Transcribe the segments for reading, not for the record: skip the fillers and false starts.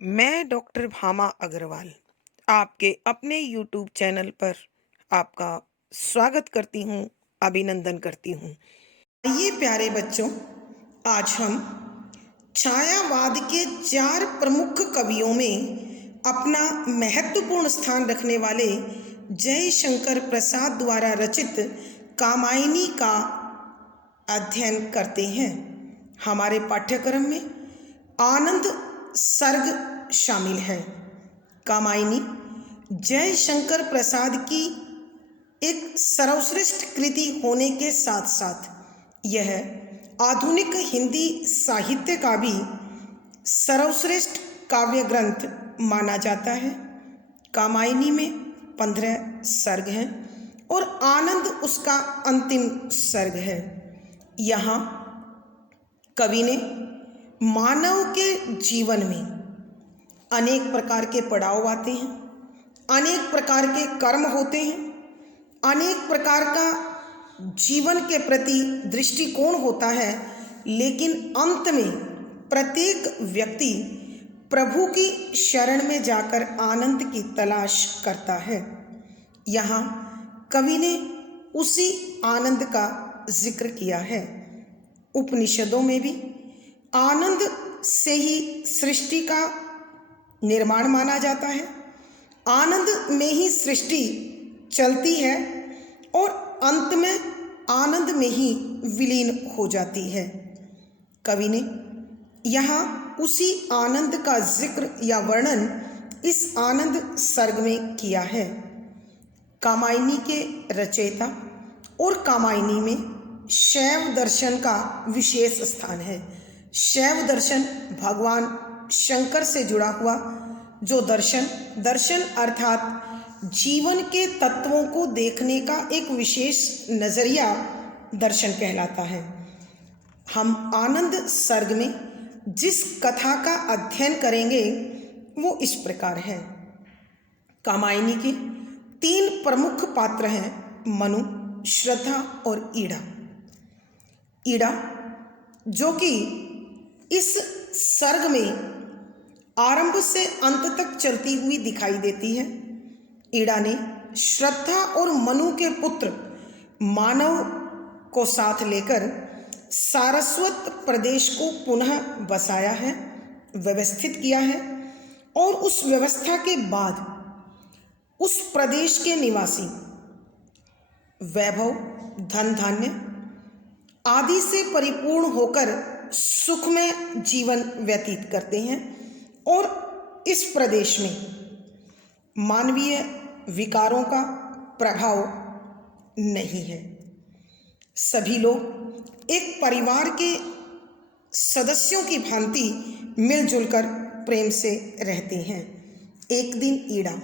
मैं डॉक्टर भामा अग्रवाल आपके अपने यूट्यूब चैनल पर आपका स्वागत करती हूँ, अभिनंदन करती हूँ। आइए प्यारे बच्चों, आज हम छायावाद के 4 प्रमुख कवियों में अपना महत्वपूर्ण स्थान रखने वाले जयशंकर प्रसाद द्वारा रचित कामायनी का अध्ययन करते हैं। हमारे पाठ्यक्रम में आनंद सर्ग शामिल है। कामायनी जयशंकर प्रसाद की एक सर्वश्रेष्ठ कृति होने के साथ साथ यह आधुनिक हिंदी साहित्य का भी सर्वश्रेष्ठ काव्य ग्रंथ माना जाता है। कामायनी में 15 सर्ग हैं और आनंद उसका अंतिम सर्ग है। यहाँ कवि ने मानव के जीवन में अनेक प्रकार के पड़ाव आते हैं, अनेक प्रकार के कर्म होते हैं, अनेक प्रकार का जीवन के प्रति दृष्टिकोण होता है, लेकिन अंत में प्रत्येक व्यक्ति प्रभु की शरण में जाकर आनंद की तलाश करता है। यहाँ कवि ने उसी आनंद का जिक्र किया है। उपनिषदों में भी आनंद से ही सृष्टि का निर्माण माना जाता है। आनंद में ही सृष्टि चलती है और अंत में आनंद में ही विलीन हो जाती है। कवि ने यहाँ उसी आनंद का जिक्र या वर्णन इस आनंद सर्ग में किया है। कामायनी के रचयिता और कामायनी में शैव दर्शन का विशेष स्थान है। शैव दर्शन भगवान शंकर से जुड़ा हुआ जो दर्शन अर्थात जीवन के तत्वों को देखने का एक विशेष नज़रिया दर्शन कहलाता है। हम आनंद सर्ग में जिस कथा का अध्ययन करेंगे वो इस प्रकार है। कामायनी के 3 प्रमुख पात्र हैं, मनु, श्रद्धा और ईड़ा। ईड़ा जो कि इस सर्ग में आरंभ से अंत तक चलती हुई दिखाई देती है। ईड़ा ने श्रद्धा और मनु के पुत्र मानव को साथ लेकर सारस्वत प्रदेश को पुनः बसाया है, व्यवस्थित किया है और उस व्यवस्था के बाद उस प्रदेश के निवासी वैभव, धन धान्य आदि से परिपूर्ण होकर सुखमय जीवन व्यतीत करते हैं और इस प्रदेश में मानवीय विकारों का प्रभाव नहीं है। सभी लोग एक परिवार के सदस्यों की भांति मिलजुल कर प्रेम से रहते हैं। एक दिन ईड़ा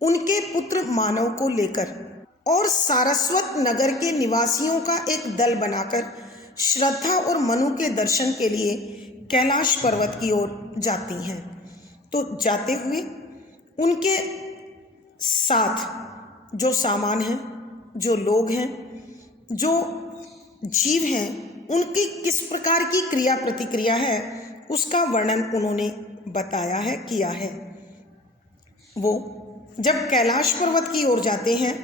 उनके पुत्र मानव को लेकर और सारस्वत नगर के निवासियों का एक दल बनाकर श्रद्धा और मनु के दर्शन के लिए कैलाश पर्वत की ओर जाती हैं। तो जाते हुए उनके साथ जो सामान हैं, जो लोग हैं, जो जीव हैं, उनकी किस प्रकार की क्रिया प्रतिक्रिया है उसका वर्णन उन्होंने बताया है, किया है। वो जब कैलाश पर्वत की ओर जाते हैं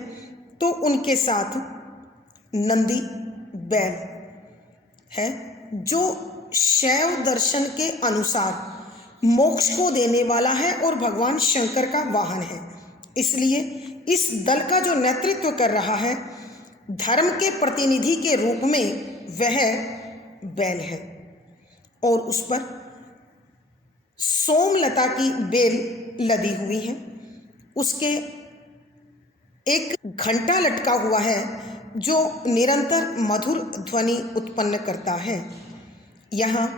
तो उनके साथ नंदी बैल है जो शैव दर्शन के अनुसार मोक्ष को देने वाला है और भगवान शंकर का वाहन है। इसलिए इस दल का जो नेतृत्व कर रहा है धर्म के प्रतिनिधि के रूप में वह बैल है और उस पर सोमलता की बेल लदी हुई है। उसके एक घंटा लटका हुआ है जो निरंतर मधुर ध्वनि उत्पन्न करता है। यहाँ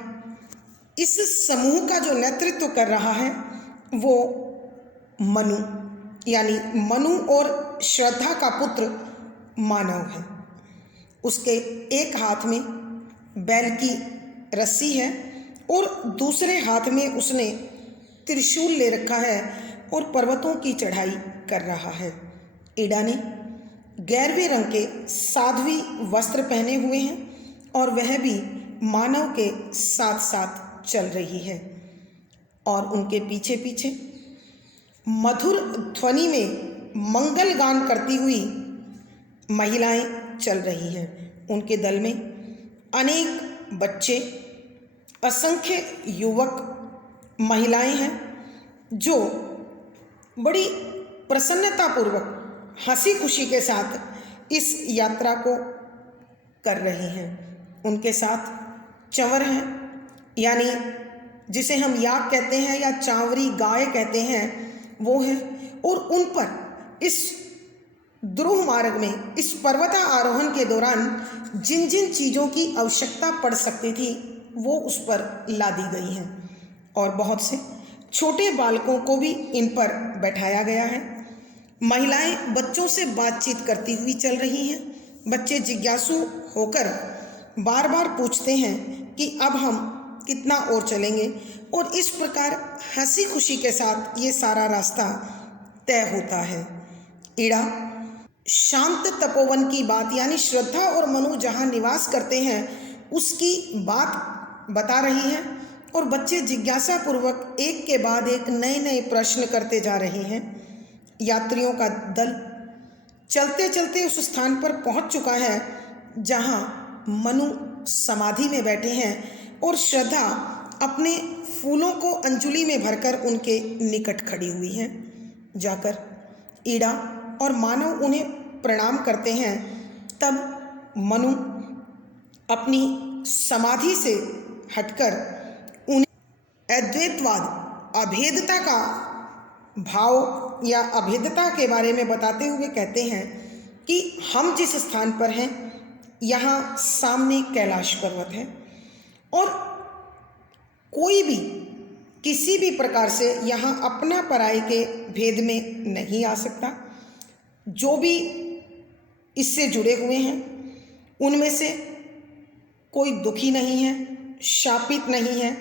इस समूह का जो नेतृत्व कर रहा है वो मनु यानी मनु और श्रद्धा का पुत्र मानव है। उसके एक हाथ में बैल की रस्सी है और दूसरे हाथ में उसने त्रिशूल ले रखा है और पर्वतों की चढ़ाई कर रहा है। ईड़ा ने गैरवे रंग के साध्वी वस्त्र पहने हुए हैं और वह भी मानव के साथ साथ चल रही है। और उनके पीछे पीछे मधुर ध्वनि में मंगल गान करती हुई महिलाएं चल रही हैं। उनके दल में अनेक बच्चे, असंख्य युवक महिलाएं हैं जो बड़ी प्रसन्नतापूर्वक हंसी खुशी के साथ इस यात्रा को कर रहे हैं। उनके साथ चंवर हैं, यानी जिसे हम याक कहते हैं या चांवरी गाय कहते हैं, वो है। और उन पर इस ध्रुव मार्ग में, इस पर्वतारोहण के दौरान जिन जिन चीज़ों की आवश्यकता पड़ सकती थी वो उस पर लादी गई हैं। और बहुत से छोटे बालकों को भी इन पर बैठाया गया है। महिलाएं बच्चों से बातचीत करती हुई चल रही हैं। बच्चे जिज्ञासु होकर बार बार पूछते हैं कि अब हम कितना और चलेंगे, और इस प्रकार हंसी खुशी के साथ ये सारा रास्ता तय होता है। इड़ा शांत तपोवन की बात, यानी श्रद्धा और मनु जहाँ निवास करते हैं उसकी बात बता रही है। और बच्चे जिज्ञासा पूर्वक एक के बाद एक नए नए प्रश्न करते जा रहे हैं। यात्रियों का दल चलते चलते उस स्थान पर पहुंच चुका है जहां मनु समाधि में बैठे हैं और श्रद्धा अपने फूलों को अंजुलि में भरकर उनके निकट खड़ी हुई हैं। जाकर ईड़ा और मानव उन्हें प्रणाम करते हैं। तब मनु अपनी समाधि से हटकर उन्हें अद्वैतवाद, अभेदता का भाव या अभेदता के बारे में बताते हुए कहते हैं कि हम जिस स्थान पर हैं यहाँ सामने कैलाश पर्वत है और कोई भी किसी भी प्रकार से यहाँ अपना पराई के भेद में नहीं आ सकता। जो भी इससे जुड़े हुए हैं उनमें से कोई दुखी नहीं है, शापित नहीं है,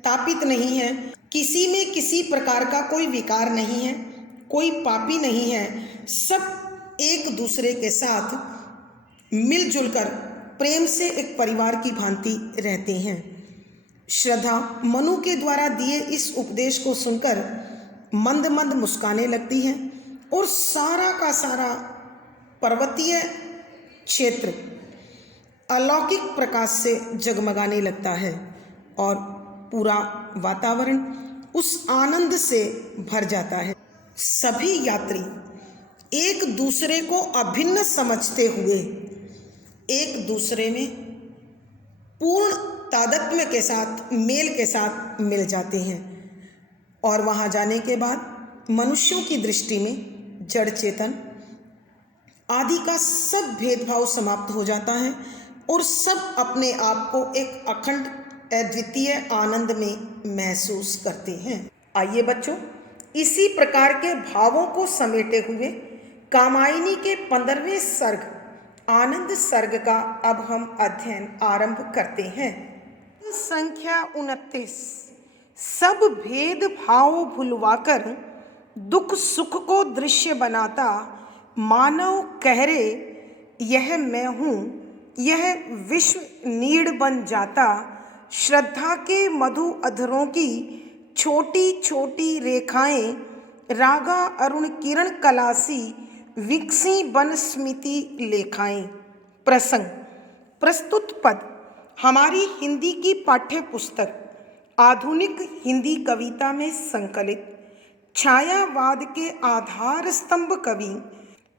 तापित नहीं है, किसी में किसी प्रकार का कोई विकार नहीं है, कोई पापी नहीं है। सब एक दूसरे के साथ मिलजुल कर प्रेम से एक परिवार की भांति रहते हैं। श्रद्धा मनु के द्वारा दिए इस उपदेश को सुनकर मंद मंद मुस्काने लगती हैं और सारा का सारा पर्वतीय क्षेत्र अलौकिक प्रकाश से जगमगाने लगता है और पूरा वातावरण उस आनंद से भर जाता है। सभी यात्री एक दूसरे को अभिन्न समझते हुए एक दूसरे में पूर्ण तादात्म्य के साथ, मेल के साथ मिल जाते हैं। और वहाँ जाने के बाद मनुष्यों की दृष्टि में जड़ चेतन आदि का सब भेदभाव समाप्त हो जाता है और सब अपने आप को एक अखंड अद्वितीय आनंद में महसूस करते हैं। आइए बच्चों, इसी प्रकार के भावों को समेटे हुए कामायनी के 15वें सर्ग आनंद सर्ग का अब हम अध्ययन आरंभ करते हैं। संख्या 29। सब भेद भाव भुलवाकर दुख सुख को दृश्य बनाता मानव कह रे यह मैं हूँ, यह विश्व नीड़ बन जाता। श्रद्धा के मधु अधरों की छोटी छोटी रेखाएं रागा अरुण किरण कलासी विकसी बन स्मृति लेखाएं। प्रसंग प्रस्तुत पद हमारी हिंदी की पाठ्य पुस्तक आधुनिक हिंदी कविता में संकलित छायावाद के आधार स्तंभ कवि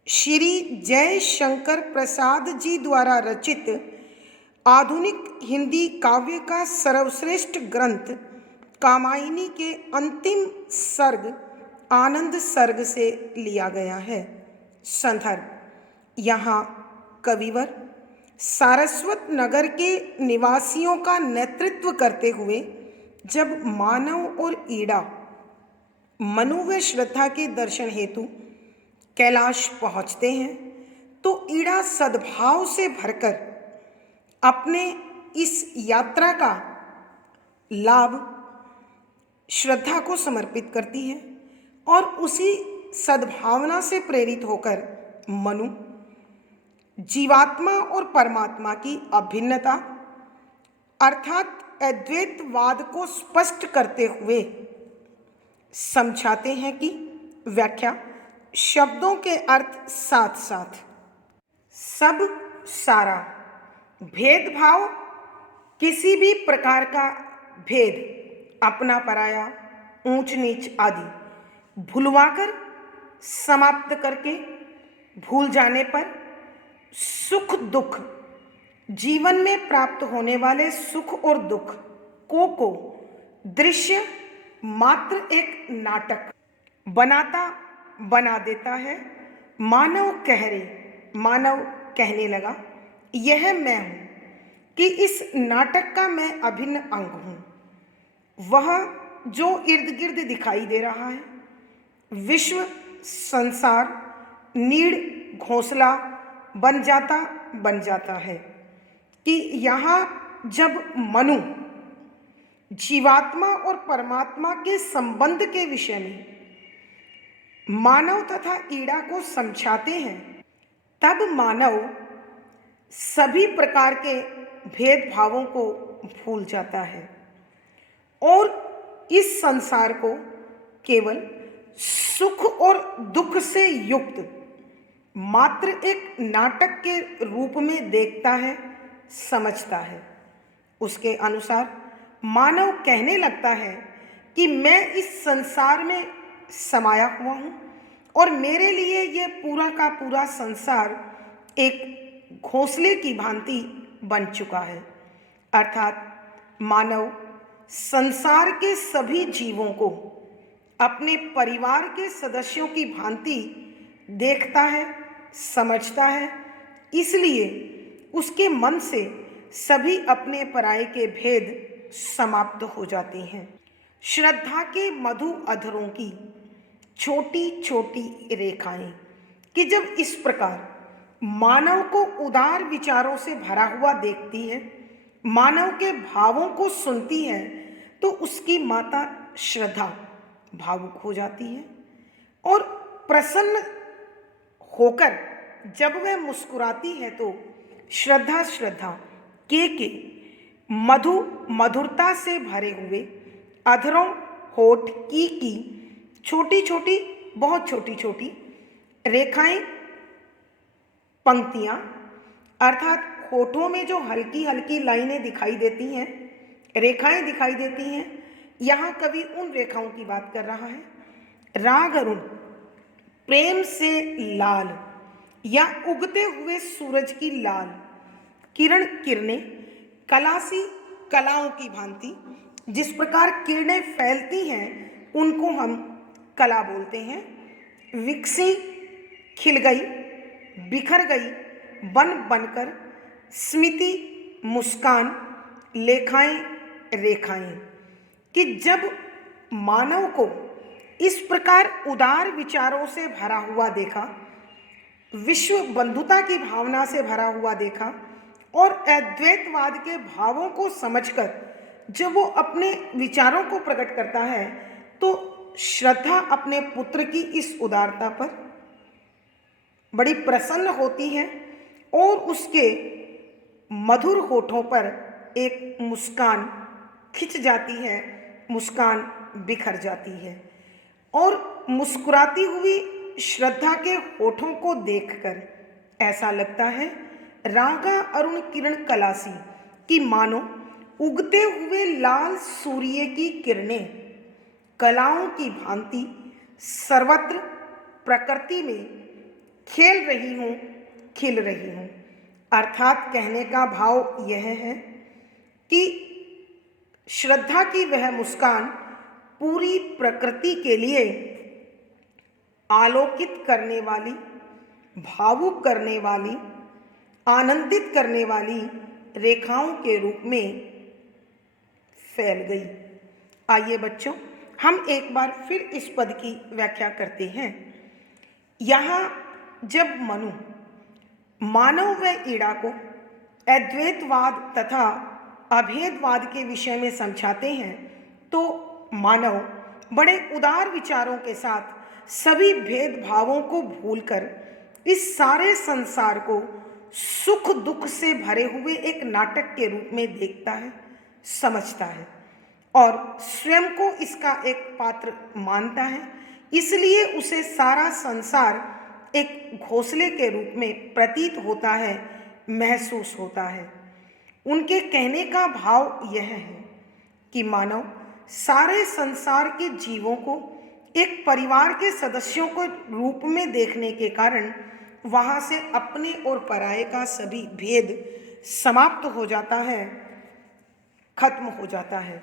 श्री जय शंकर प्रसाद जी द्वारा रचित आधुनिक हिंदी काव्य का सर्वश्रेष्ठ ग्रंथ कामायनी के अंतिम सर्ग आनंद सर्ग से लिया गया है। संदर्भ यहाँ कविवर सारस्वत नगर के निवासियों का नेतृत्व करते हुए जब मानव और ईड़ा मनु व श्रद्धा के दर्शन हेतु कैलाश पहुँचते हैं तो ईड़ा सद्भाव से भरकर अपने इस यात्रा का लाभ श्रद्धा को समर्पित करती है और उसी सद्भावना से प्रेरित होकर मनु जीवात्मा और परमात्मा की अभिन्नता अर्थात अद्वैतवाद को स्पष्ट करते हुए समझाते हैं कि व्याख्या शब्दों के अर्थ साथ साथ सब, सारा, भेदभाव, किसी भी प्रकार का भेद, अपना पराया, ऊंच नीच आदि भुलवाकर, समाप्त करके, भूल जाने पर सुख दुख, जीवन में प्राप्त होने वाले सुख और दुख को दृश्य मात्र एक नाटक बना देता है। मानव मानव कहने लगा, यह मैं हूं कि इस नाटक का मैं अभिन्न अंग हूं। वह जो इर्द गिर्द दिखाई दे रहा है, विश्व, संसार, नीड़ घोंसला बन जाता है कि यहाँ जब मनु जीवात्मा और परमात्मा के संबंध के विषय में मानव तथा ईड़ा को समझाते हैं, तब मानव सभी प्रकार के भेदभावों को भूल जाता है और इस संसार को केवल सुख और दुख से युक्त मात्र एक नाटक के रूप में देखता है, समझता है। उसके अनुसार मानव कहने लगता है कि मैं इस संसार में समाया हुआ हूँ और मेरे लिए ये पूरा का पूरा संसार एक घोंसले की भांति बन चुका है। अर्थात मानव संसार के सभी जीवों को अपने परिवार के सदस्यों की भांति देखता है, समझता है। इसलिए उसके मन से सभी अपने पराये के भेद समाप्त हो जाते हैं। श्रद्धा के मधु अधरों की छोटी छोटी रेखाएं कि जब इस प्रकार मानव को उदार विचारों से भरा हुआ देखती है, मानव के भावों को सुनती है, तो उसकी माता श्रद्धा भावुक हो जाती है और प्रसन्न होकर जब वह मुस्कुराती है तो श्रद्धा के मधुरता से भरे हुए अधरों, होठ की छोटी छोटी, बहुत छोटी छोटी रेखाएं, पंक्तियां, अर्थात होठों में जो हल्की हल्की लाइनें दिखाई देती हैं, रेखाएं दिखाई देती हैं, यहाँ कवि उन रेखाओं की बात कर रहा है। राग अरुण, प्रेम से लाल या उगते हुए सूरज की लाल किरणें कलासी, कलाओं की भांति जिस प्रकार किरणें फैलती हैं उनको हम कला बोलते हैं। विकसी, खिल गई, बिखर गई, बनकर, स्मृति, मुस्कान, लेखाएं, रेखाएं कि जब मानव को इस प्रकार उदार विचारों से भरा हुआ देखा, विश्व बंधुता की भावना से भरा हुआ देखा और अद्वैतवाद के भावों को समझकर जब वो अपने विचारों को प्रकट करता है, तो श्रद्धा अपने पुत्र की इस उदारता पर बड़ी प्रसन्न होती है और उसके मधुर होठों पर एक मुस्कान खिंच जाती है, मुस्कान बिखर जाती है और मुस्कुराती हुई श्रद्धा के होठों को देखकर ऐसा लगता है रागा अरुण किरण कलासी कि मानो उगते हुए लाल सूर्य की किरणें कलाओं की भांति सर्वत्र प्रकृति में खेल रही हूँ, खिल रही हूँ। अर्थात कहने का भाव यह है कि श्रद्धा की वह मुस्कान पूरी प्रकृति के लिए आलोकित करने वाली, भावुक करने वाली, आनंदित करने वाली रेखाओं के रूप में फैल गई। आइए बच्चों, हम एक बार फिर इस पद की व्याख्या करते हैं। यहाँ जब मनु मानव व ईड़ा को अद्वैतवाद तथा अभेदवाद के विषय में समझाते हैं, तो मानव बड़े उदार विचारों के साथ सभी भेदभावों को भूलकर इस सारे संसार को सुख दुख से भरे हुए एक नाटक के रूप में देखता है, समझता है और स्वयं को इसका एक पात्र मानता है, इसलिए उसे सारा संसार एक घोंसले के रूप में प्रतीत होता है, महसूस होता है। उनके कहने का भाव यह है कि मानव सारे संसार के जीवों को एक परिवार के सदस्यों के रूप में देखने के कारण वहाँ से अपने और पराये का सभी भेद समाप्त हो जाता है, खत्म हो जाता है।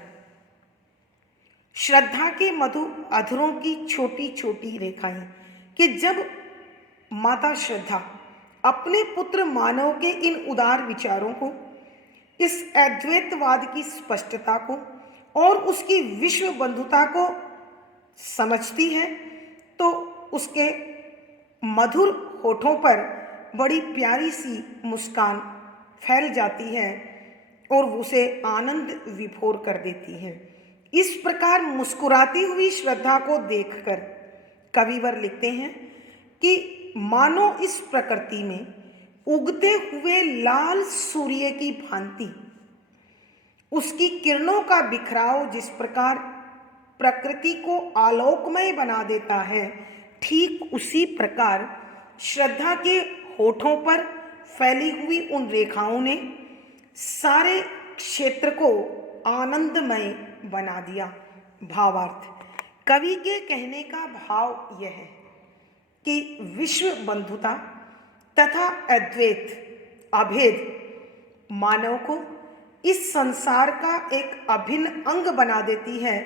श्रद्धा के मधुर अधरों की छोटी छोटी रेखाएं कि जब माता श्रद्धा अपने पुत्र मानव के इन उदार विचारों को, इस अद्वैतवाद की स्पष्टता को और उसकी विश्व बंधुता को समझती है, तो उसके मधुर होठों पर बड़ी प्यारी सी मुस्कान फैल जाती है और उसे आनंद विभोर कर देती है। इस प्रकार मुस्कुराती हुई श्रद्धा को देखकर कविवर लिखते हैं कि मानो इस प्रकृति में उगते हुए लाल सूर्य की भांति उसकी किरणों का बिखराव जिस प्रकार प्रकृति को आलोकमय बना देता है, ठीक उसी प्रकार श्रद्धा के होठों पर फैली हुई उन रेखाओं ने सारे क्षेत्र को आनंदमय बना दिया। भावार्थ, कवि के कहने का भाव यह है कि विश्व बंधुता तथा अद्वैत अभेद मानव को इस संसार का एक अभिन्न अंग बना देती है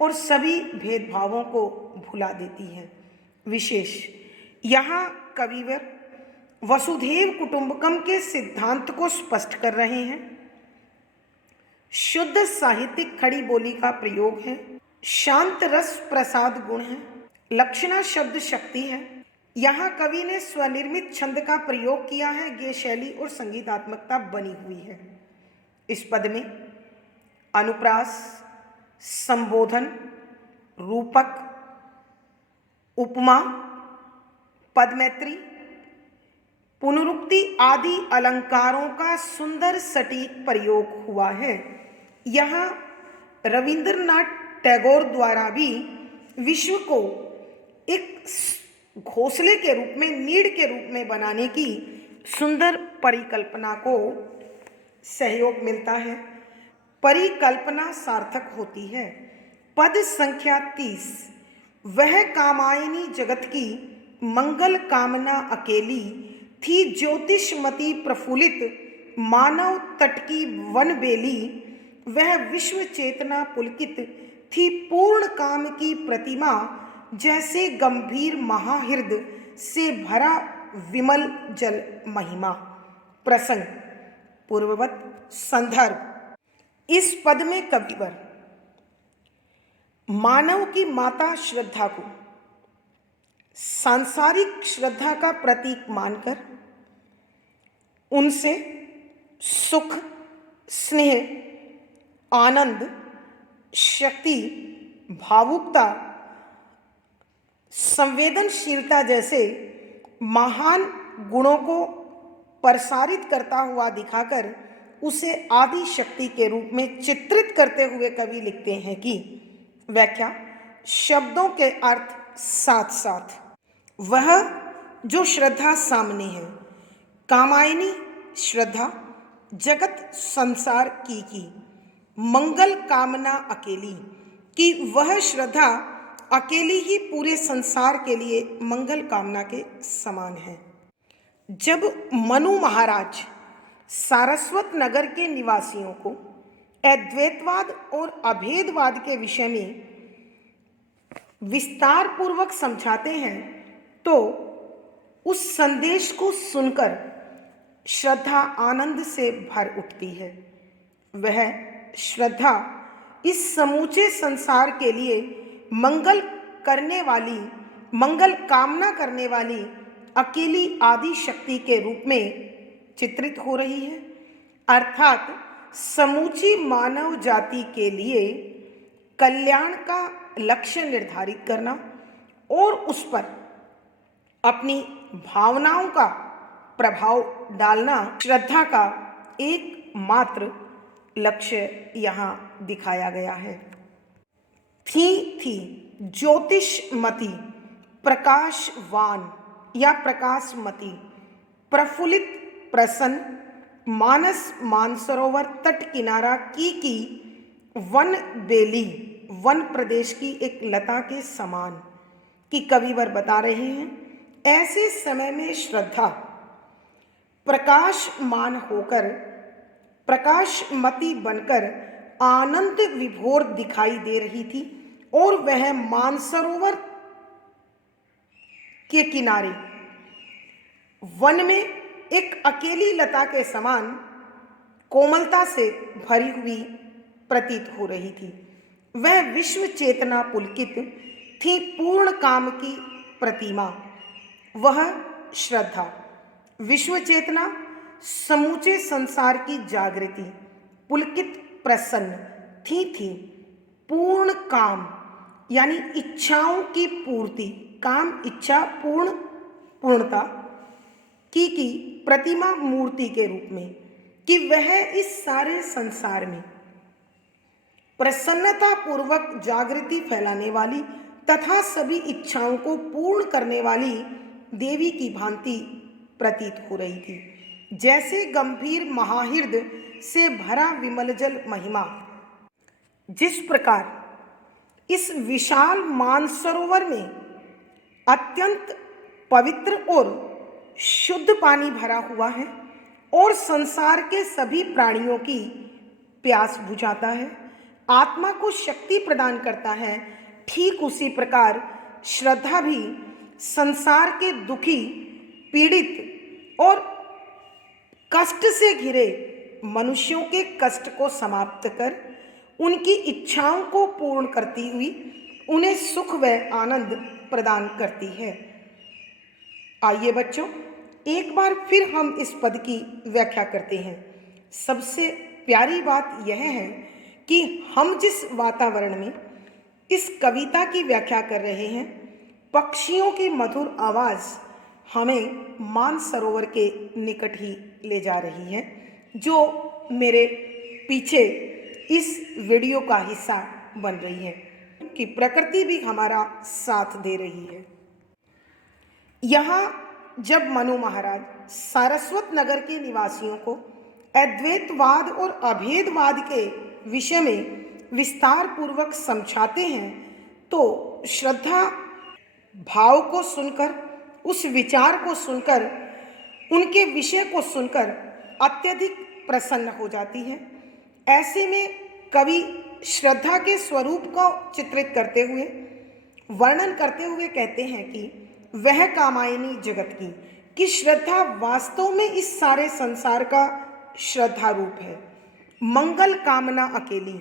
और सभी भेदभावों को भुला देती है। विशेष यहाँ कविवर वसुधैव कुटुंबकम के सिद्धांत को स्पष्ट कर रहे हैं। शुद्ध साहित्यिक खड़ी बोली का प्रयोग है, शांत रस प्रसाद गुण है, लक्षणा शब्द शक्ति है। यहाँ कवि ने स्वनिर्मित छंद का प्रयोग किया है, गेय शैली और संगीतात्मकता बनी हुई है। इस पद में अनुप्रास, संबोधन, रूपक, उपमा, पदमैत्री, पुनरुक्ति आदि अलंकारों का सुंदर सटीक प्रयोग हुआ है। यहाँ रविंद्रनाथ टैगोर द्वारा भी विश्व को एक घोंसले के रूप में, नीड़ के रूप में बनाने की सुंदर परिकल्पना को सहयोग मिलता है। परिकल्पना सार्थक होती है। पद संख्या 30, वह कामायनी जगत की मंगल कामना अकेली थी, ज्योतिषमती प्रफुल्लित मानव तट की वन बेली, वह विश्व चेतना पुलकित थी, पूर्ण काम की प्रतिमा, जैसे गंभीर महाहृद से भरा विमल जल महिमा। प्रसंग पूर्ववत। संदर्भ, इस पद में कविवर मानव की माता श्रद्धा को सांसारिक श्रद्धा का प्रतीक मानकर उनसे सुख, स्नेह, आनंद, शक्ति, भावुकता, संवेदनशीलता जैसे महान गुणों को प्रसारित करता हुआ दिखाकर उसे आदि शक्ति के रूप में चित्रित करते हुए कवि लिखते हैं कि व्याख्या, शब्दों के अर्थ साथ साथ वह जो श्रद्धा सामने है, कामायनी श्रद्धा, जगत संसार की मंगल कामना अकेली, कि वह श्रद्धा अकेली ही पूरे संसार के लिए मंगल कामना के समान है। जब मनु महाराज सारस्वत नगर के निवासियों को अद्वैतवाद और अभेदवाद के विषय में विस्तार पूर्वक समझाते हैं, तो उस संदेश को सुनकर श्रद्धा आनंद से भर उठती है। वह श्रद्धा इस समूचे संसार के लिए मंगल करने वाली, मंगल कामना करने वाली अकेली आदि शक्ति के रूप में चित्रित हो रही है, अर्थात समूची मानव जाति के लिए कल्याण का लक्ष्य निर्धारित करना और उस पर अपनी भावनाओं का प्रभाव डालना श्रद्धा का एकमात्र लक्ष्य यहाँ दिखाया गया है। थी ज्योतिषमती, प्रकाशवान या प्रकाशमती, प्रफुल्लित, प्रसन्न, मानस मानसरोवर तट किनारा की वन बेली, वन प्रदेश की एक लता के समान, कि कविवर बता रहे हैं ऐसे समय में श्रद्धा प्रकाशमान होकर, प्रकाशमती बनकर आनंद विभोर दिखाई दे रही थी। और वह मानसरोवर के किनारे वन में एक अकेली लता के समान कोमलता से भरी हुई प्रतीत हो रही थी। वह विश्व चेतना पुलकित थी, पूर्ण काम की प्रतिमा। वह श्रद्धा विश्व चेतना, समूचे संसार की जागृति, पुलकित, प्रसन्न थी पूर्ण काम यानी इच्छाओं की पूर्ति, काम इच्छा पूर्ण, पूर्णता की प्रतिमा, मूर्ति के रूप में, कि वह इस सारे संसार में प्रसन्नता पूर्वक जागृति फैलाने वाली तथा सभी इच्छाओं को पूर्ण करने वाली देवी की भांति प्रतीत हो रही थी। जैसे गंभीर महाहृदय से भरा विमल जल महिमा, जिस प्रकार इस विशाल मानसरोवर में अत्यंत पवित्र और शुद्ध पानी भरा हुआ है और संसार के सभी प्राणियों की प्यास बुझाता है, आत्मा को शक्ति प्रदान करता है, ठीक उसी प्रकार श्रद्धा भी संसार के दुखी, पीड़ित और कष्ट से घिरे मनुष्यों के कष्ट को समाप्त कर उनकी इच्छाओं को पूर्ण करती हुई उन्हें सुख व आनंद प्रदान करती है। आइए बच्चों, एक बार फिर हम इस पद की व्याख्या करते हैं। सबसे प्यारी बात यह है कि हम जिस वातावरण में इस कविता की व्याख्या कर रहे हैं, पक्षियों की मधुर आवाज़ हमें मानसरोवर के निकट ही ले जा रही है, जो मेरे पीछे इस वीडियो का हिस्सा बन रही है, कि प्रकृति भी हमारा साथ दे रही है। यहाँ जब मनु महाराज सारस्वत नगर के निवासियों को अद्वैतवाद और अभेदवाद के विषय में विस्तार पूर्वक समझाते हैं, तो श्रद्धा भाव को सुनकर, उस विचार को सुनकर, उनके विषय को सुनकर अत्यधिक प्रसन्न हो जाती है। ऐसे में कवि श्रद्धा के स्वरूप को चित्रित करते हुए, वर्णन करते हुए कहते हैं कि वह कामायनी जगत की, कि श्रद्धा वास्तव में इस सारे संसार का श्रद्धा रूप है। मंगल कामना अकेली,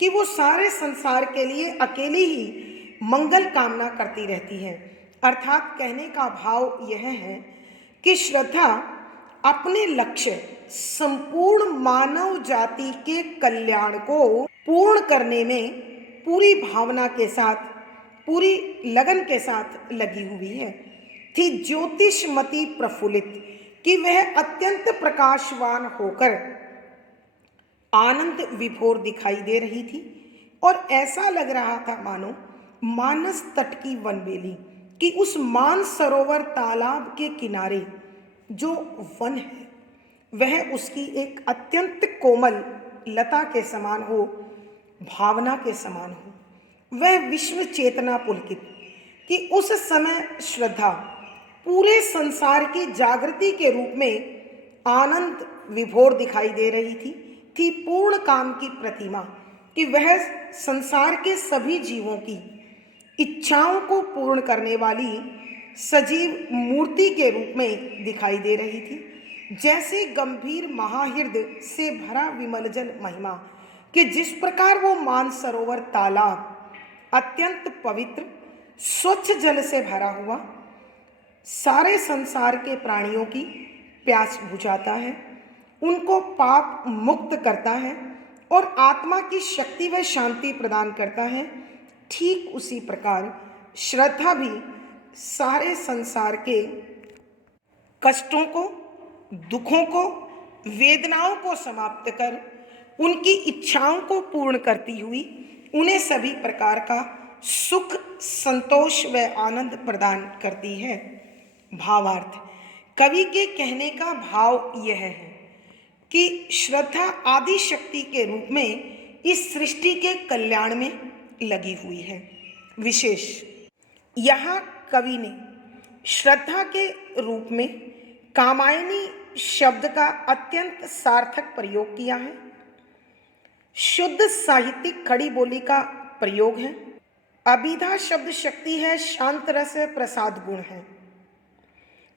कि वो सारे संसार के लिए अकेली ही मंगल कामना करती रहती है। अर्थात कहने का भाव यह है कि श्रद्धा अपने लक्ष्य संपूर्ण मानव जाति के कल्याण को पूर्ण करने में पूरी भावना के साथ, पूरी लगन के साथ लगी हुई है। थी ज्योतिषमती, प्रफुल्लित, कि वह अत्यंत प्रकाशवान होकर आनंद विभोर दिखाई दे रही थी और ऐसा लग रहा था मानो मानस तट की वनबेली, कि उस मानसरोवर तालाब के किनारे जो वन है वह उसकी एक अत्यंत कोमल लता के समान हो, भावना के समान हो। वह विश्व चेतना पुलकित, कि उस समय श्रद्धा पूरे संसार की जागृति के रूप में आनंद विभोर दिखाई दे रही थी पूर्ण काम की प्रतिमा, कि वह संसार के सभी जीवों की इच्छाओं को पूर्ण करने वाली सजीव मूर्ति के रूप में दिखाई दे रही थी। जैसे गंभीर महाहृदय से भरा विमल जल महिमा, कि जिस प्रकार वो मानसरोवर तालाब अत्यंत पवित्र स्वच्छ जल से भरा हुआ सारे संसार के प्राणियों की प्यास बुझाता है, उनको पाप मुक्त करता है और आत्मा की शक्ति व शांति प्रदान करता है, ठीक उसी प्रकार श्रद्धा भी सारे संसार के कष्टों को, दुखों को, वेदनाओं को समाप्त कर उनकी इच्छाओं को पूर्ण करती हुई उन्हें सभी प्रकार का सुख, संतोष व आनंद प्रदान करती है। भावार्थ: कवि के कहने का भाव यह है कि श्रद्धा आदि शक्ति के रूप में इस सृष्टि के कल्याण में लगी हुई है। विशेष: यहाँ कवि ने श्रद्धा के रूप में कामायनी शब्द का अत्यंत सार्थक प्रयोग किया है। शुद्ध साहित्यिक खड़ी बोली का प्रयोग है। अभिधा शब्द शक्ति है, शांत रस है, प्रसाद गुण है।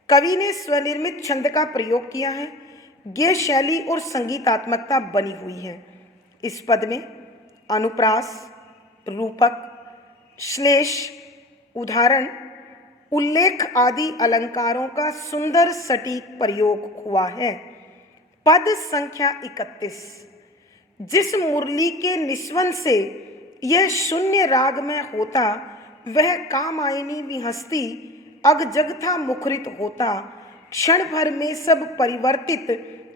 कवि ने स्वनिर्मित छंद का प्रयोग किया है। गेय शैली और संगीतात्मकता बनी हुई है। इस पद में अनुप्रास, रूपक, श्लेष, उदाहरण, उल्लेख आदि अलंकारों का सुंदर सटीक प्रयोग हुआ है। पद संख्या 31। जिस मुरली के निस्वन से यह शून्य राग में होता, वह कामायनी विहस्ती अग जग था मुखरित होता। क्षण भर में सब परिवर्तित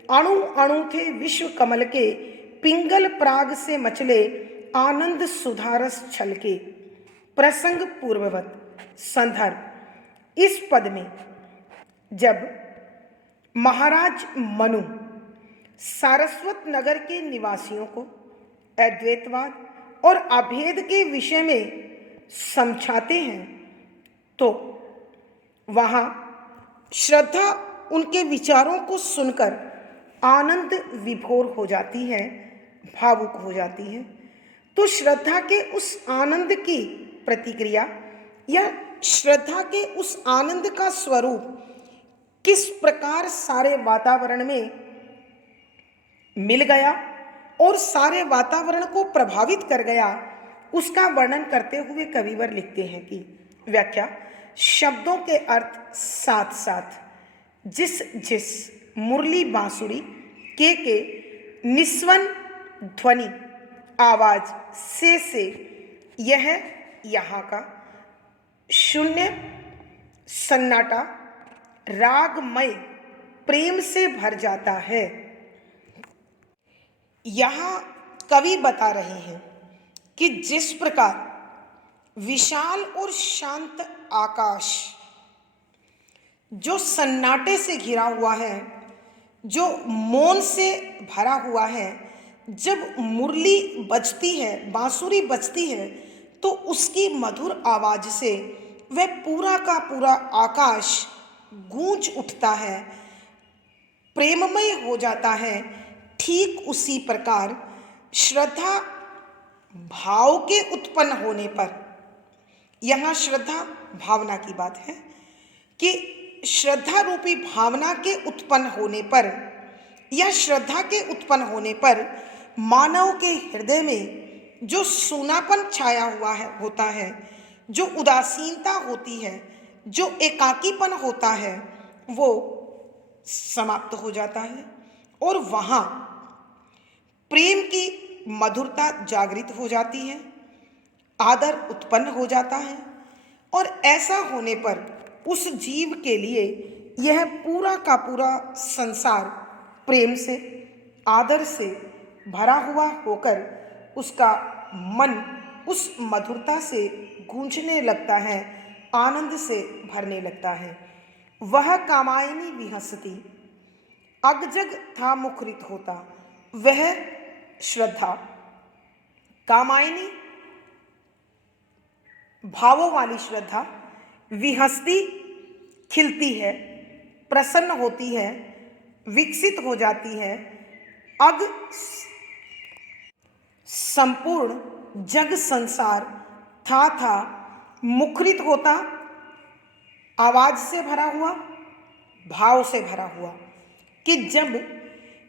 अणु अणु थे विश्व कमल के। पिंगल प्राग से मचले आनंद सुधारस छलके। प्रसंग पूर्ववत। संदर्भ: इस पद में जब महाराज मनु सारस्वत नगर के निवासियों को अद्वैतवाद और अभेद के विषय में समझाते हैं, तो वहाँ श्रद्धा उनके विचारों को सुनकर आनंद विभोर हो जाती है, भावुक हो जाती है। तो श्रद्धा के उस आनंद की प्रतिक्रिया या श्रद्धा के उस आनंद का स्वरूप किस प्रकार सारे वातावरण में मिल गया और सारे वातावरण को प्रभावित कर गया, उसका वर्णन करते हुए कविवर लिखते हैं कि व्याख्या: शब्दों के अर्थ साथ साथ जिस जिस मुरली बांसुरी के निस्वन ध्वनि आवाज से यह यहाँ का शून्य सन्नाटा रागमय प्रेम से भर जाता है। यहाँ कवि बता रहे हैं कि जिस प्रकार विशाल और शांत आकाश जो सन्नाटे से घिरा हुआ है, जो मौन से भरा हुआ है, जब मुरली बजती है, बांसुरी बजती है, तो उसकी मधुर आवाज से वह पूरा का पूरा आकाश गूंज उठता है, प्रेममय हो जाता है। ठीक उसी प्रकार श्रद्धा भाव के उत्पन्न होने पर, यहाँ श्रद्धा भावना की बात है कि श्रद्धा रूपी भावना के उत्पन्न होने पर या श्रद्धा के उत्पन्न होने पर मानव के हृदय में जो सूनापन छाया हुआ है होता है, जो उदासीनता होती है, जो एकाकीपन होता है, वो समाप्त हो जाता है और वहाँ प्रेम की मधुरता जागृत हो जाती है, आदर उत्पन्न हो जाता है। और ऐसा होने पर उस जीव के लिए यह पूरा का पूरा संसार प्रेम से, आदर से भरा हुआ होकर उसका मन उस मधुरता से गूंजने लगता है, आनंद से भरने लगता है। वह कामायनी विहसती अगजग था मुखरित होता। वह श्रद्धा कामायनी भावों वाली श्रद्धा विहसती खिलती है, प्रसन्न होती है, विकसित हो जाती है। अग संपूर्ण जग संसार था मुखरित होता, आवाज से भरा हुआ, भाव से भरा हुआ। कि जब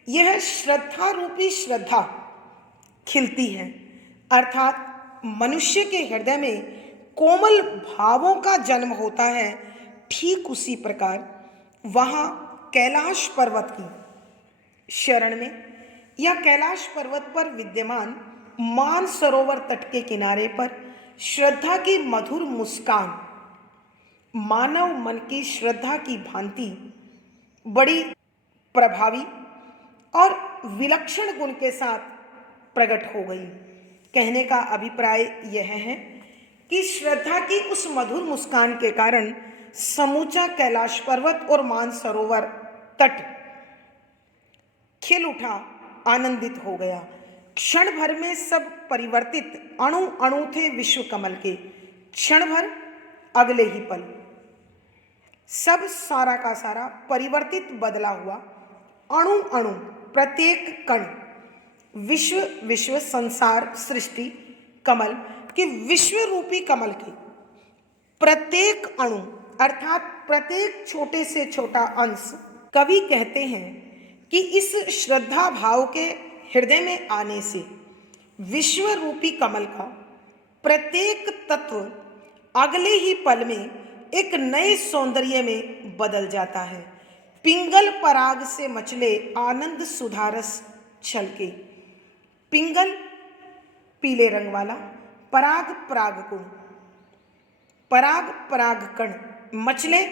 यह श्रद्धा रूपी श्रद्धा खिलती है, अर्थात मनुष्य के हृदय में कोमल भावों का जन्म होता है, ठीक उसी प्रकार वहाँ कैलाश पर्वत की शरण में या कैलाश पर्वत पर विद्यमान मान सरोवर तट के किनारे पर श्रद्धा की मधुर मुस्कान मानव मन की श्रद्धा की भांति बड़ी प्रभावी और विलक्षण गुण के साथ प्रकट हो गई। कहने का अभिप्राय यह है कि श्रद्धा की उस मधुर मुस्कान के कारण समूचा कैलाश पर्वत और मानसरोवर तट खिल उठा, आनंदित हो गया। क्षण भर में सब परिवर्तित अणु अणु थे विश्व कमल के। क्षण भर, अगले ही पल सब सारा का सारा परिवर्तित बदला हुआ, अणु अणु, प्रत्येक कण, विश्व विश्व, संसार, सृष्टि, कमल के, विश्व रूपी कमल के प्रत्येक अणु अर्थात प्रत्येक छोटे से छोटा अंश। कवि कहते हैं कि इस श्रद्धा भाव के हृदय में आने से विश्व रूपी कमल का प्रत्येक तत्व अगले ही पल में एक नए सौंदर्य में बदल जाता है। पिंगल पराग से मचले आनंद सुधारस छलके। पिंगल पीले रंग वाला, पराग परागकुण, पराग परागकण मचले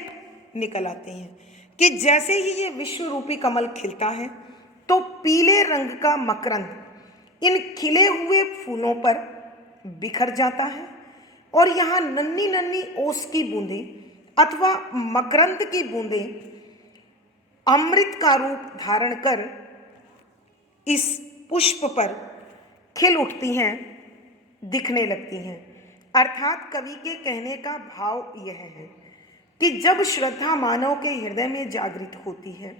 निकल आते हैं कि जैसे ही ये विश्व रूपी कमल खिलता है तो पीले रंग का मकरंद इन खिले हुए फूलों पर बिखर जाता है और यहाँ नन्ही नन्ही ओस की बूंदें अथवा मकरंद की बूंदें अमृत का रूप धारण कर इस पुष्प पर खिल उठती हैं, दिखने लगती हैं। अर्थात कवि के कहने का भाव यह है कि जब श्रद्धा मानव के हृदय में जागृत होती है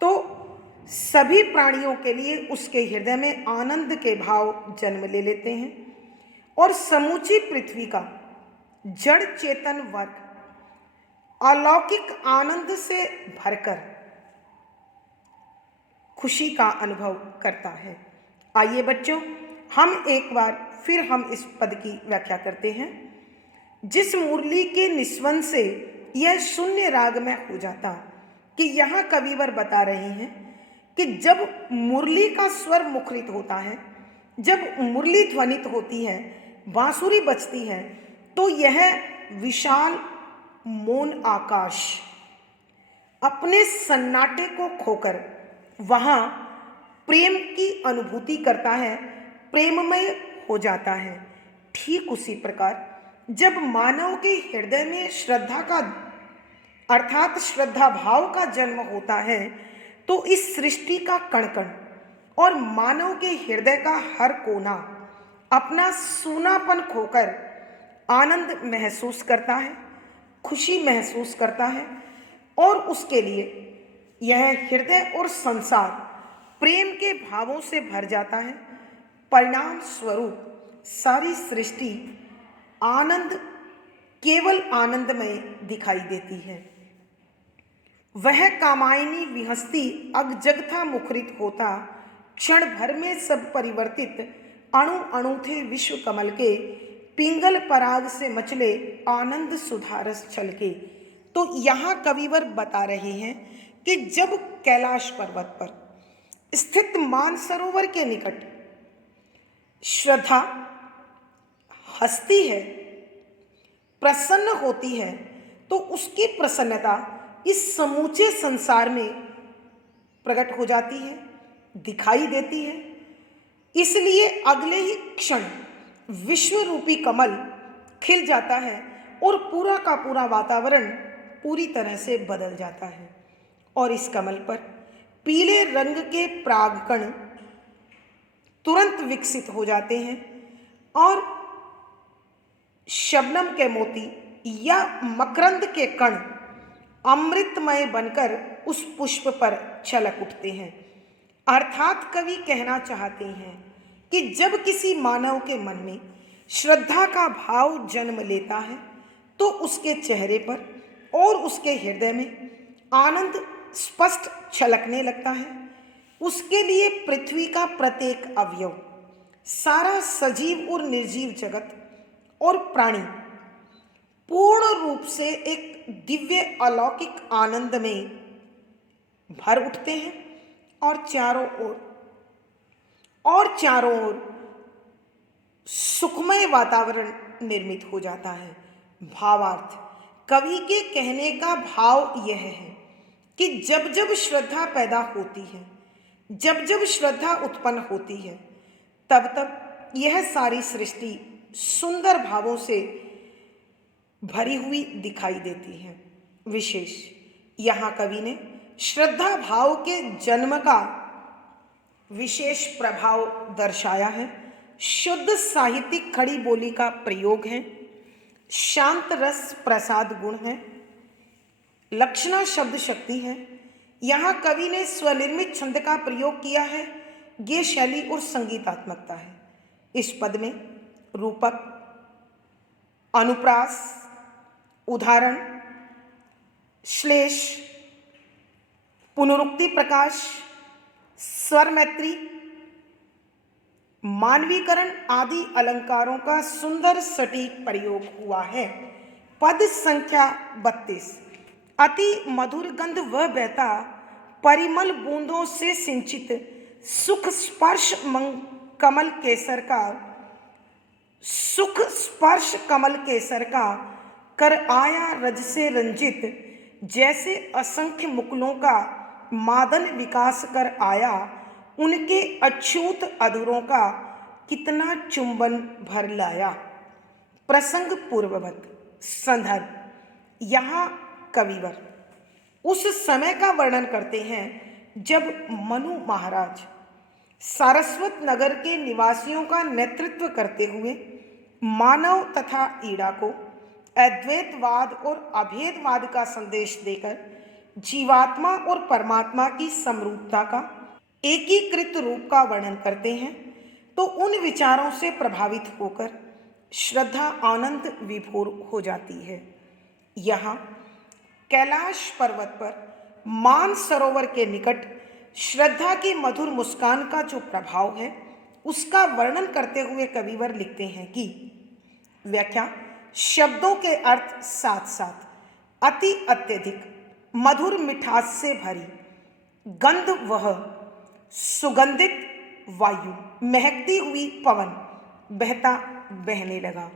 तो सभी प्राणियों के लिए उसके हृदय में आनंद के भाव जन्म ले लेते हैं और समूची पृथ्वी का जड़ चेतन वर्ग अलौकिक आनंद से भरकर खुशी का अनुभव करता है। आइए बच्चों, हम एक बार फिर हम इस पद की व्याख्या करते हैं। जिस मुरली के निस्वन से यह शून्य राग में हो जाता, कि यहाँ कविवर बता रहे हैं कि जब मुरली का स्वर मुखरित होता है, जब मुरली ध्वनित होती है, बांसुरी बजती है, तो यह विशाल मौन आकाश अपने सन्नाटे को खोकर वहाँ प्रेम की अनुभूति करता है, प्रेममय हो जाता है। ठीक उसी प्रकार जब मानव के हृदय में श्रद्धा का अर्थात श्रद्धा भाव का जन्म होता है तो इस सृष्टि का कण कण और मानव के हृदय का हर कोना अपना सूनापन खोकर आनंद महसूस करता है, खुशी महसूस करता है और उसके लिए यह हृदय और संसार प्रेम के भावों से भर जाता है। परिणाम स्वरूप सारी सृष्टि आनंद, केवल आनंदमय दिखाई देती है। वह कामायनी विहस्ती अगजगथा मुखरित होता, क्षण भर में सब परिवर्तित अणु अणु थे विश्व कमल के, पिंगल पराग से मचले आनंद सुधारस छलके। तो यहाँ कविवर बता रहे हैं कि जब कैलाश पर्वत पर स्थित मानसरोवर के निकट श्रद्धा हंसती है, प्रसन्न होती है, तो उसकी प्रसन्नता इस समूचे संसार में प्रकट हो जाती है, दिखाई देती है। इसलिए अगले ही क्षण विश्व रूपी कमल खिल जाता है और पूरा का पूरा वातावरण पूरी तरह से बदल जाता है और इस कमल पर पीले रंग के परागकण तुरंत विकसित हो जाते हैं और शबनम के मोती या मकरंद के कण अमृतमय बनकर उस पुष्प पर छलक उठते हैं। अर्थात कवि कहना चाहते हैं कि जब किसी मानव के मन में श्रद्धा का भाव जन्म लेता है तो उसके चेहरे पर और उसके हृदय में आनंद स्पष्ट छलकने लगता है। उसके लिए पृथ्वी का प्रत्येक अवयव, सारा सजीव और निर्जीव जगत और प्राणी पूर्ण रूप से एक दिव्य अलौकिक आनंद में भर उठते हैं और चारों ओर सुखमय वातावरण निर्मित हो जाता है। भावार्थ, कवि के कहने का भाव यह है कि जब जब श्रद्धा पैदा होती है, जब जब श्रद्धा उत्पन्न होती है, तब तब यह सारी सृष्टि सुंदर भावों से भरी हुई दिखाई देती है। विशेष यहाँ कवि ने श्रद्धा भाव के जन्म का विशेष प्रभाव दर्शाया है। शुद्ध साहित्यिक खड़ी बोली का प्रयोग है, शांत रस प्रसाद गुण है, लक्षणा शब्द शक्ति है। यहाँ कवि ने स्वनिर्मित छंद का प्रयोग किया है, ये शैली और संगीतात्मकता है। इस पद में रूपक, अनुप्रास, उदाहरण, श्लेष, पुनरुक्ति प्रकाश, स्वर मैत्री, मानवीकरण आदि अलंकारों का सुंदर सटीक प्रयोग हुआ है। पद संख्या 32। अति मधुर गंध वह बहता परिमल बूंदों से सिंचित सुख स्पर्श कमल केसर का, सुख स्पर्श कमल केसर का कर आया रज से रंजित, जैसे असंख्य मुकुलों का मादन विकास कर आया, उनके अछूत अधरों का कितना चुंबन भर लाया। प्रसंग पूर्ववत। संदर्भ यहाँ कविवर उस समय का वर्णन करते हैं जब मनु महाराज सारस्वत नगर के निवासियों का नेतृत्व करते हुए मानव तथा ईड़ा को अद्वैतवाद और अभेदवाद का संदेश देकर जीवात्मा और परमात्मा की समरूपता का एकीकृत रूप का वर्णन करते हैं, तो उन विचारों से प्रभावित होकर श्रद्धा आनंद विभोर हो जाती है। यहाँ कैलाश पर्वत पर मान सरोवर के निकट श्रद्धा की मधुर मुस्कान का जो प्रभाव है, उसका वर्णन करते हुए कविवर लिखते हैं कि व्याख्या शब्दों के अर्थ साथ साथ अति अत्यधिक मधुर मिठास से भरी, गंध वह सुगंधित वायु, महकती हुई पवन, बहता बहने लगा।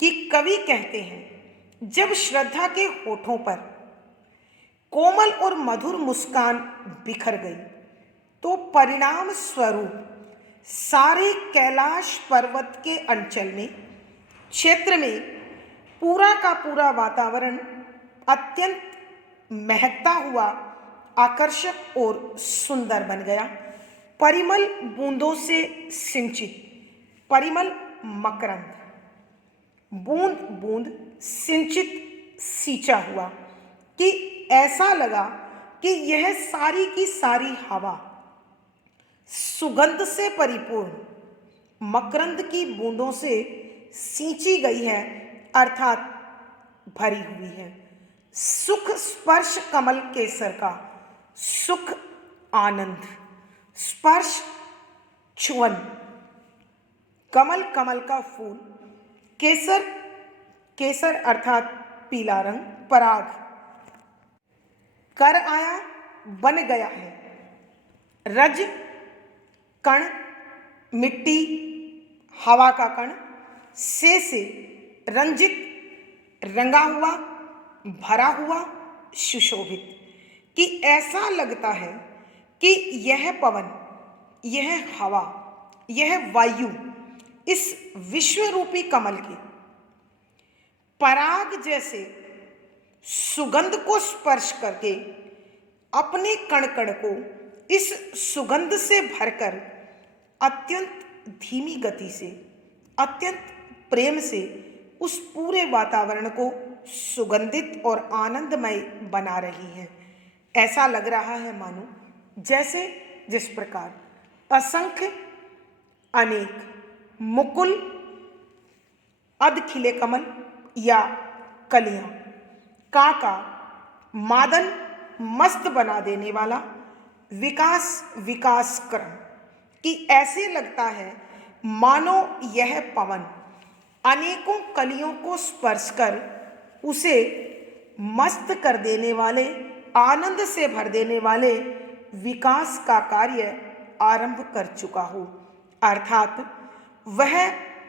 कि कवि कहते हैं जब श्रद्धा के होठों पर कोमल और मधुर मुस्कान बिखर गई तो परिणाम स्वरूप सारे कैलाश पर्वत के अंचल में, क्षेत्र में पूरा का पूरा वातावरण अत्यंत महकता हुआ आकर्षक और सुंदर बन गया। परिमल बूंदों से सिंचित, परिमल मकरंद, बूंद बूंद सिंचित सींचा हुआ, कि ऐसा लगा कि यह सारी की सारी हवा सुगंध से परिपूर्ण मकरंद की बूंदों से सींची गई है, अर्थात भरी हुई है। सुख स्पर्श कमल केसर का, सुख आनंद, स्पर्श छुअन, कमल कमल का फूल, केसर केसर अर्थात पीला रंग, पराग, कर आया बन गया है। रज कण, मिट्टी, हवा का कण, से रंजित, रंगा हुआ, भरा हुआ, सुशोभित, कि ऐसा लगता है कि यह पवन, यह हवा, यह वायु इस विश्व रूपी कमल के पराग जैसे सुगंध को स्पर्श करके अपने कण कण को इस सुगंध से भरकर अत्यंत धीमी गति से, अत्यंत प्रेम से उस पूरे वातावरण को सुगंधित और आनंदमय बना रही है। ऐसा लग रहा है मानो जैसे जिस प्रकार असंख्य अनेक मुकुल, अध खिले कमल या कलियां, काका, मादन मस्त बना देने वाला विकास क्रम, कि ऐसे लगता है मानो यह पवन अनेकों कलियों को स्पर्श कर उसे मस्त कर देने वाले, आनंद से भर देने वाले विकास का कार्य आरंभ कर चुका हो। अर्थात वह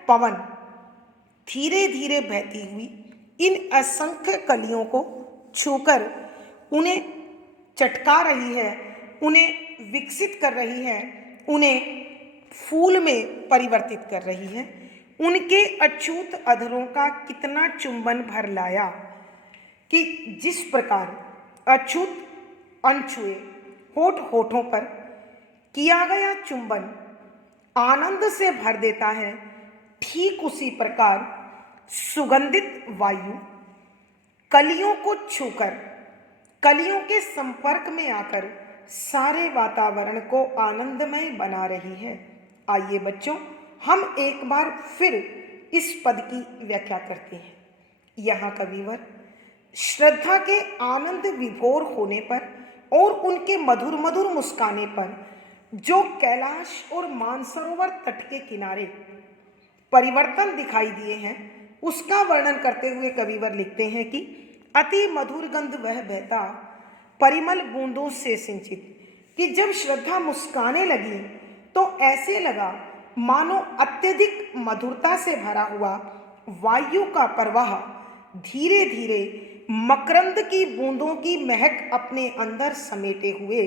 पवन धीरे धीरे बहती हुई इन असंख्य कलियों को छूकर उन्हें चटका रही है, उन्हें विकसित कर रही है, उन्हें फूल में परिवर्तित कर रही है। उनके अछूत अधरों का कितना चुंबन भर लाया, कि जिस प्रकार अछूत अनछुए होठ होठों पर किया गया चुंबन आनंद से भर देता है, ठीक उसी प्रकार सुगंधित वायु कलियों को छूकर, कलियों के संपर्क में आकर सारे वातावरण को आनंदमय बना रही है। आइए बच्चों, हम एक बार फिर इस पद की व्याख्या करते हैं। यहाँ कविवर श्रद्धा के आनंद विभोर होने पर और उनके मधुर मधुर मुस्काने पर जो कैलाश और मानसरोवर तट के किनारे परिवर्तन दिखाई दिए हैं, उसका वर्णन करते हुए कविवर लिखते हैं कि अति मधुर गंध वह बहता परिमल बूंदों से सिंचित, कि जब श्रद्धा मुस्काने लगी तो ऐसे लगा मानो अत्यधिक मधुरता से भरा हुआ वायु का प्रवाह धीरे धीरे मकरंद की बूंदों की महक अपने अंदर समेटे हुए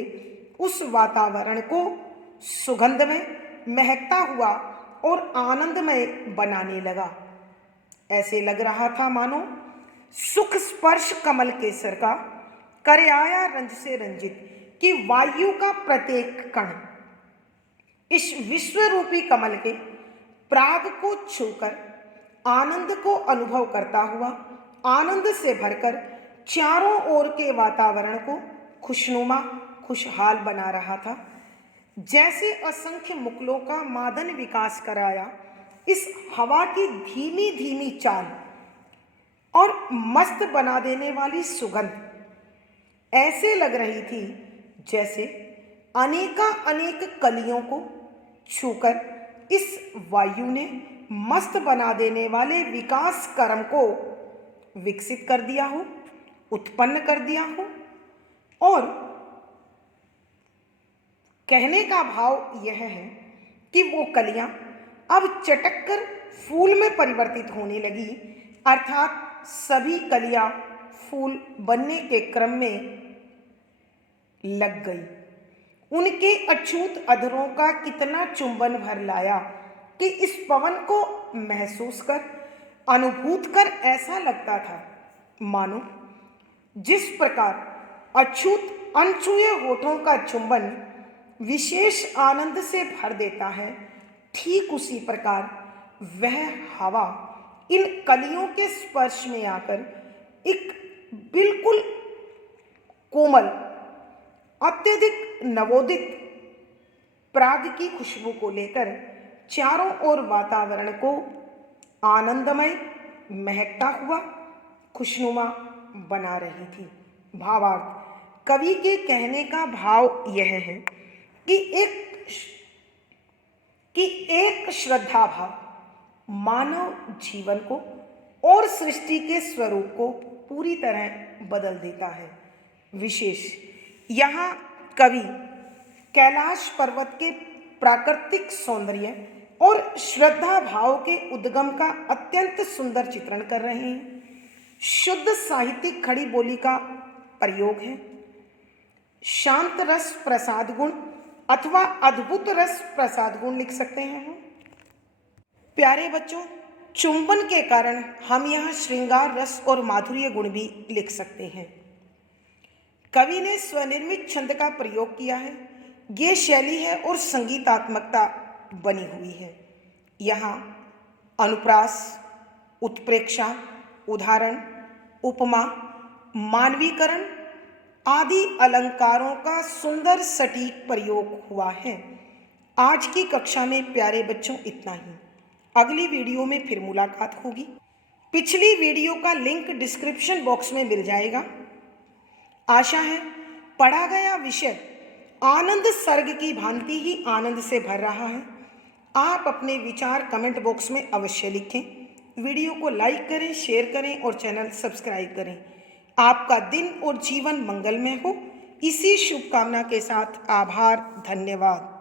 उस वातावरण को सुगंधमय, महकता हुआ और आनंदमय बनाने लगा। ऐसे लग रहा था मानो सुख स्पर्श कमल केसर का करे आया रंज से रंजित, कि वायु का प्रत्येक कण इस विश्व रूपी कमल के प्राग को छूकर आनंद को अनुभव करता हुआ आनंद से भरकर चारों ओर के वातावरण को खुशनुमा, खुशहाल बना रहा था। जैसे असंख्य मुकुलों का मादन विकास कराया इस हवा की धीमी धीमी चाल और मस्त बना देने वाली सुगंध ऐसे लग रही थी जैसे अनेका अनेक कलियों को छूकर इस वायु ने मस्त बना देने वाले विकास कर्म को विकसित कर दिया हो, उत्पन्न कर दिया हो। और कहने का भाव यह है कि वो कलियां अब चटक कर फूल में परिवर्तित होने लगी, अर्थात सभी कलियां फूल बनने के क्रम में लग गई। उनके अछूत अधरों का कितना चुंबन भर लाया, कि इस पवन को महसूस कर, अनुभूत कर ऐसा लगता था मानो जिस प्रकार अछूत अनछुए होठों का चुंबन विशेष आनंद से भर देता है, ठीक उसी प्रकार वह हवा इन कलियों के स्पर्श में आकर एक बिल्कुल कोमल, अत्यधिक नवोदित प्राग की खुशबू को लेकर चारों ओर वातावरण को आनंदमय, महकता हुआ, खुशनुमा बना रही थी। भावार्थ, कवि के कहने का भाव यह है कि एक श्रद्धा भाव मानव जीवन को और सृष्टि के स्वरूप को पूरी तरह बदल देता है। विशेष यहाँ कवि कैलाश पर्वत के प्राकृतिक सौंदर्य और श्रद्धा भाव के उद्गम का अत्यंत सुंदर चित्रण कर रहे हैं। शुद्ध साहित्यिक खड़ी बोली का प्रयोग है। शांत रस प्रसाद गुण अथवा अद्भुत रस प्रसाद गुण लिख सकते हैं हम। प्यारे बच्चों, चुंबन के कारण हम यहाँ श्रृंगार रस और माधुर्य गुण भी लिख सकते हैं। कवि ने स्वनिर्मित छंद का प्रयोग किया है। ये शैली है और संगीतात्मकता बनी हुई है। यहाँ अनुप्रास, उत्प्रेक्षा, उदाहरण, उपमा, मानवीकरण आदि अलंकारों का सुंदर सटीक प्रयोग हुआ है। आज की कक्षा में प्यारे बच्चों इतना ही। अगली वीडियो में फिर मुलाकात होगी। पिछली वीडियो का लिंक डिस्क्रिप्शन बॉक्स में मिल जाएगा। आशा है पढ़ा गया विषय आनंद सर्ग की भांति ही आनंद से भर रहा है। आप अपने विचार कमेंट बॉक्स में अवश्य लिखें। वीडियो को लाइक करें, शेयर करें और चैनल सब्सक्राइब करें। आपका दिन और जीवन मंगलमय हो, इसी शुभकामना के साथ आभार, धन्यवाद।